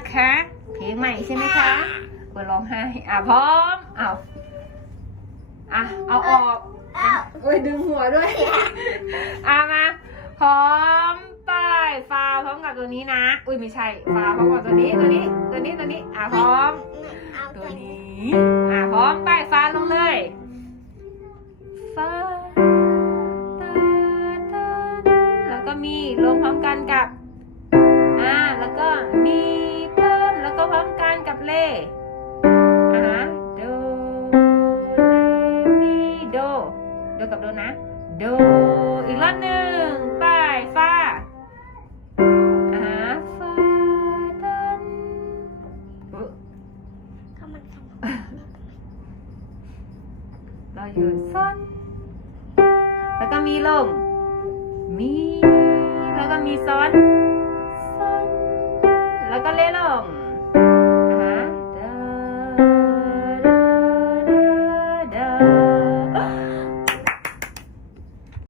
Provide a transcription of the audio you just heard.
นะคะ เพลงใหม่ใช่ไหมคะกลัวร้องไห้ อะพร้อม เอาอะ เอาออกโอ้ยดึงหัวด้วย อะมาพร้อมป้ายฟาวพร้อมกับตัวนี้นะ อุ้ยไม่ใช่ฟาวพร้อมกับตัวนี้ตัวนี้ ตัวนี้ตัวนี้ อะพร้อม ตัวนี้ อะพร้อมป้ายฟาลงเลยฟาตาตาแล้วก็มีลงพร้อมกันกับ ดกับโดนะ โด อีกรอบหนึ่งไปฟาอ่าฟาดันเราอยู่ซ้อนแล้วก็มีลง มี แล้วก็มีซ้อน ซ้อน แล้วก็เล่ลง